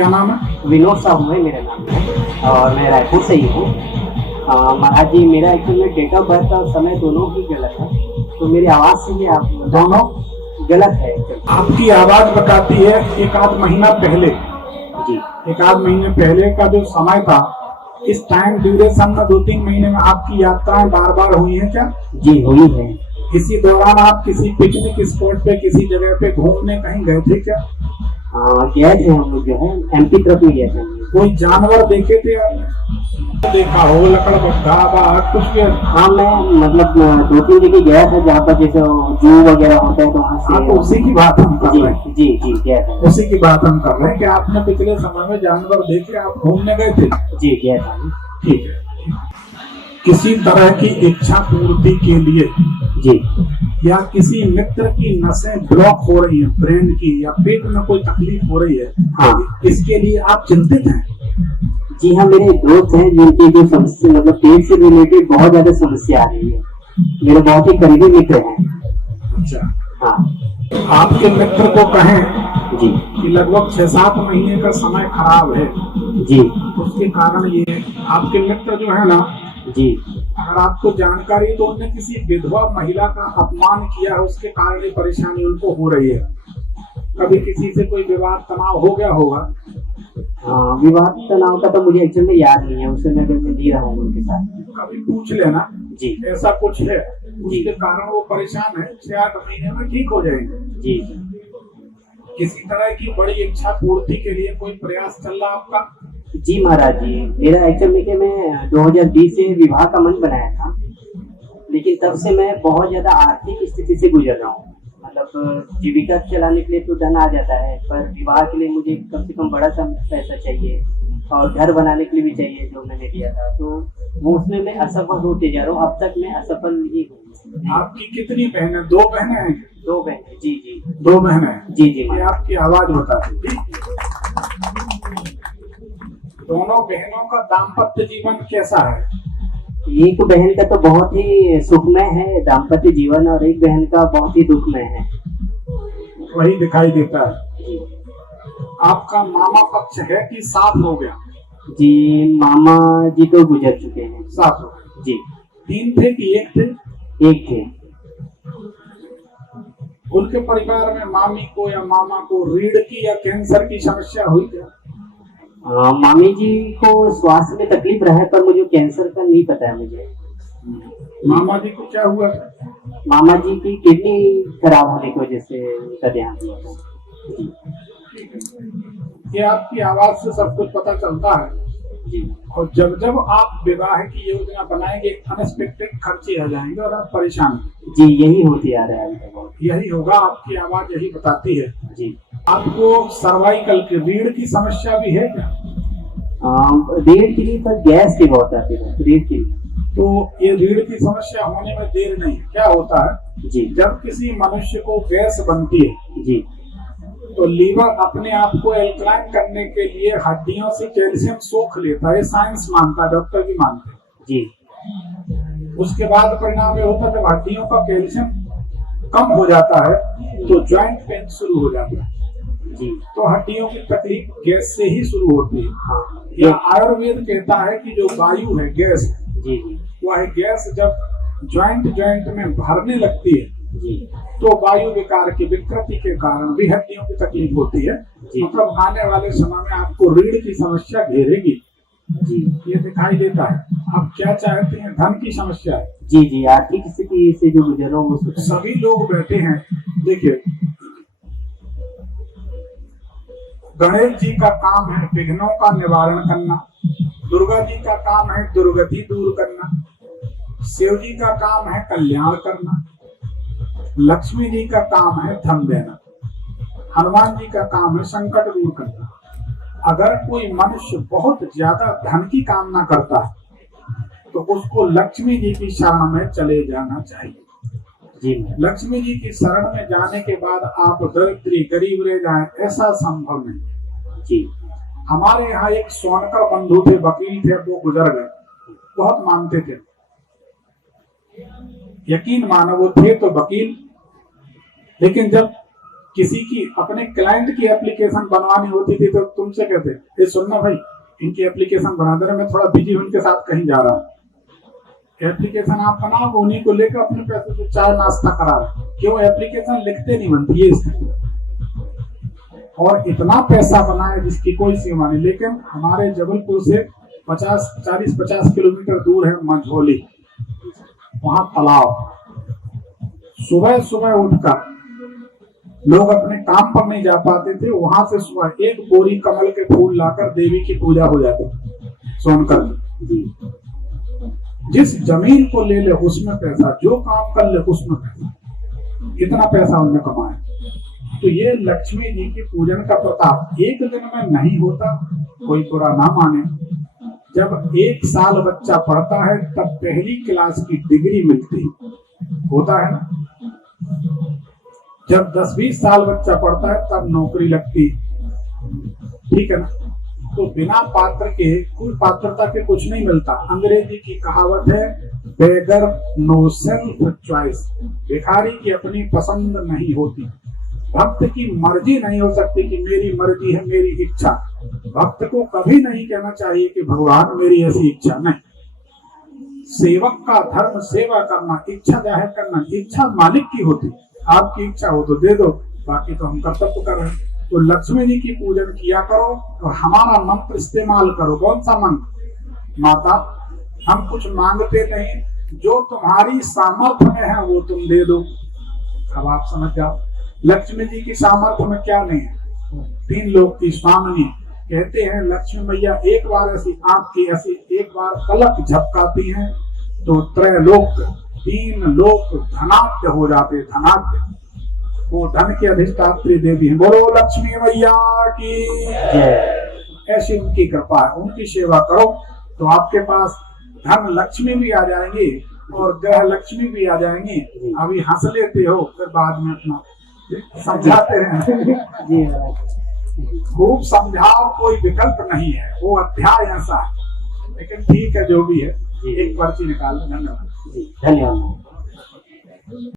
क्या नाम है? विनोद साहू है मेरा नाम है और मैं रायपुर से ही हूँ। महाराज जी, मेरा एक्चुअली डेट ऑफ बर्थ और समय दोनों ही गलत है, तो मेरी आवाज़ से ही आप दोनों गलत है। आपकी आवाज बताती है एक आध महीना पहले, जी एक आध महीने पहले का जो समय था, इस टाइम ड्यूरेशन में 2-3 महीने में आपकी यात्राएं बार बार हुई हैं क्या? जी हुई है। इसी दौरान आप किसी पिकनिक स्पॉट पे, किसी जगह पे घूमने कहीं गए थे क्या? गए थे हम लोग, जो है एमपी तरफ में गए थे। कोई जानवर देखे थे आपने? देखा हो लकड़बग्घा, बाघ, कुछ भी? हाँ, मैं मतलब 2-3 जगह गया था जहाँ पर जैसे जू वगैरह होता है, तो वहाँ से। तो उसी की बात हम कर रहे हैं। जी जी गया था। उसी की बात हम कर रहे हैं कि आपने पिछले समय में जानवर देखे, आप घूमने गए थे? जी गया था। ठीक है। किसी तरह की इच्छा पूर्ति के लिए जी, या किसी मित्र की नसें ब्लॉक हो रही हैं, ब्रेन की, या पेट में कोई तकलीफ हो रही है, हाँ, इसके लिए आप चिंतित हैं? जी हाँ, मेरे दोस्त हैं जिनकी जो समस्या, मतलब पेट से रिलेटेड बहुत ज्यादा समस्या आ रही है। मेरे बहुत ही करीबी मित्र हैं। अच्छा, हाँ, आपके मित्र को कहें जी कि लगभग 6-7 महीने का समय खराब है। जी, उसके कारण ये आपके मित्र जो है ना, जी, अगर आपको जानकारी, तो उन्होंने किसी विधवा महिला का अपमान किया है, उसके कारण ये परेशानी उनको हो रही है। कभी किसी से कोई विवाद तनाव हो गया होगा? विवाद तनाव का तो मुझे एक्चुअली याद नहीं है, उससे मैं नहीं रहा हूँ उनके साथ। कभी पूछ लेना जी, ऐसा कुछ है, उसके कारण वो परेशान है। 6-8 महीने में ठीक हो जाएंगे। जी, किसी तरह की बड़ी इच्छा पूर्ति के लिए कोई प्रयास चल रहा आपका? जी महाराज जी, मेरा एक्चुअली कि मैं 2020 से विवाह का मन बनाया था, लेकिन तब से मैं बहुत ज्यादा आर्थिक स्थिति से गुजर रहा हूँ। मतलब जीविका चलाने के लिए तो धन आ जाता है, पर विवाह के लिए मुझे कम से कम बड़ा सा पैसा चाहिए और घर बनाने के लिए भी चाहिए, जो मैंने दिया था, तो वो उसमें मैं असफल होते जा रहा हूँ। अब तक मैं असफल ही हूँ। आपकी कितनी बहनें? 2 बहनें हैं? 2 बहनें। जी जी, 2 बहनें। जी जी। ये आपकी आवाज बताती है। दोनों बहनों का दाम्पत्य जीवन कैसा है? एक बहन का तो बहुत ही सुखमय है दाम्पत्य जीवन, और एक बहन का बहुत ही दुखमय है। वही दिखाई देता है। जी, आपका मामा पक्ष है कि साफ हो गया? जी, मामा जी तो गुजर चुके हैं। साफ हो गया। जी, 3 थे कि 1 थे? 1 थे। उनके परिवार में मामी को या मामा को रीढ़ की या कैंसर की समस्या हुई क्या? मामी जी को श्वास में तकलीफ रहा है, पर मुझे कैंसर का नहीं पता है मुझे। मामा जी को क्या हुआ? मामा जी की किडनी खराब होने की वजह से उनका देहांत हुआ था। ये आपकी आवाज से सब कुछ पता चलता है। जी, और जब जब आप विवाह की योजना बनाएंगे, अनएक्सपेक्टेड खर्चे आ जाएंगे और आप परेशान होंगे। जी, यही होती आ रहा है। यही होगा, आपकी आवाज यही बताती है। जी, आपको सर्वाइकल की, रीढ़ की समस्या भी है क्या? रीढ़ के लिए पर गैस की बहुत आती है रीढ़ के लिए। तो ये रीढ़ की समस्या होने में देर नहीं है। क्या होता है जी, जब किसी मनुष्य को गैस बनती है, जी, तो लीवर अपने आप को एल्कलाइन करने के लिए हड्डियों से कैल्शियम सोख लेता है। साइंस मानता है, डॉक्टर भी मानते हैं। जी, उसके बाद परिणाम ये होता है, जब हड्डियों का कैल्शियम कम हो जाता है तो जॉइंट पेन शुरू हो जाता है। जी, तो हड्डियों की तकलीफ गैस से ही शुरू होती है। हाँ, या आयुर्वेद कहता है कि जो वायु है, गैस, जी, जी, वह गैस जब जॉइंट में भरने लगती है, जी, तो वायु विकार की विकृति के कारण भी हड्डियों की तकलीफ होती है। मतलब आने वाले समय में आपको रीढ़ की समस्या घेरेगी। जी, ये दिखाई देता है। आप क्या चाहते हैं? धन की समस्या है? जी, जी, आर्थिक स्थिति से जो गुजर रहा हूँ वो सभी लोग बैठे हैं। देखिए, गणेश जी का काम है विघ्नों का निवारण करना, दुर्गा जी का काम है दुर्गति दूर करना, शिव जी का काम है कल्याण करना, लक्ष्मी जी का काम है धन देना, हनुमान जी का काम है संकट दूर करना। अगर कोई मनुष्य बहुत ज्यादा धन की कामना करता है तो उसको लक्ष्मी जी की शरण में चले जाना चाहिए। जी, लक्ष्मी जी की शरण में जाने के बाद आप दरिद्री गरीब रह जाएं, ऐसा संभव नहीं। जी, हमारे यहाँ एक सोनकर बंधु थे, वकील थे, वो गुजर गए। बहुत मानते थे, यकीन मानो वो थे तो वकील, लेकिन जब किसी की अपने क्लाइंट की एप्लीकेशन बनवानी होती थी तो तुमसे कहते ये सुनना भाई इनकी एप्लीकेशन बना दे, मैं थोड़ा बिजी हूं, इनके साथ कहीं जा रहा हूँ। एप्लीकेशन आप बनाओ, उन्हीं को लेकर अपने पैसे से चाय नाश्ता करा रहे। क्यों? एप्लीकेशन लिखते नहीं बनती है इसकी। और इतना पैसा बना है जिसकी कोई सीमा नहीं। लेकिन हमारे जबलपुर से 40-50 किलोमीटर दूर है मंझोली, वहां तालाब। सुबह सुबह उठकर लोग अपने काम पर नहीं जा पाते थे, वहां से सुबह एक बोरी कमल के फूल लाकर देवी की पूजा हो जाती सोनकर जी। जिस जमीन को ले ले उसमें पैसा, जो काम कर ले उसमें पैसा, इतना पैसा उन्होंने कमाया। तो ये लक्ष्मी जी की पूजन का प्रताप एक दिन में नहीं होता, कोई बुरा ना माने। जब 1 साल बच्चा पढ़ता है तब पहली क्लास की डिग्री मिलती होता है ना। जब 10-20 साल बच्चा पढ़ता है तब नौकरी लगती, ठीक है ना। तो बिना पात्र के, कोई पात्रता के कुछ नहीं मिलता। अंग्रेजी की कहावत है बेगर नो सेल्फ चॉइस, भिखारी की अपनी पसंद नहीं होती। भक्त की मर्जी नहीं हो सकती कि मेरी मर्जी है, मेरी इच्छा। भक्त को कभी नहीं कहना चाहिए कि भगवान मेरी ऐसी इच्छा नहीं। सेवक का धर्म सेवा करना, इच्छा जाहिर करना। इच्छा मालिक की होती, आपकी इच्छा हो तो दे दो, बाकी तो हम कर्तव्य कर रहे हैं। तो लक्ष्मी जी की पूजन किया करो और हमारा मंत्र इस्तेमाल करो। कौन सा मंत्र? माता हम कुछ मांगते नहीं, जो तुम्हारी सामर्थ्य में है वो तुम दे दो। अब आप समझ जाओ लक्ष्मी जी की सामर्थ्य में क्या नहीं है। 3 लोग की स्वामिनी कहते हैं लक्ष्मी मैया एक बार ऐसी आपकी ऐसी एक बार पलक झपकाती हैं तो 3 लोक धनाढ्य हो जाते। धनाढ्य वो धन की अधिष्ठात्री देवी है। बोलो लक्ष्मी मैया की। ऐसी उनकी कृपा है, उनकी सेवा करो तो आपके पास धन लक्ष्मी भी आ जाएंगी और ग्रह लक्ष्मी भी आ जाएंगी। अभी हंस लेते हो, फिर बाद में अपना समझाते हैं। खूब समझाओ, कोई विकल्प नहीं है, वो अध्याय ऐसा है। लेकिन ठीक है, जो भी है, एक पर्ची निकाल। धन्यवाद। धन्यवाद।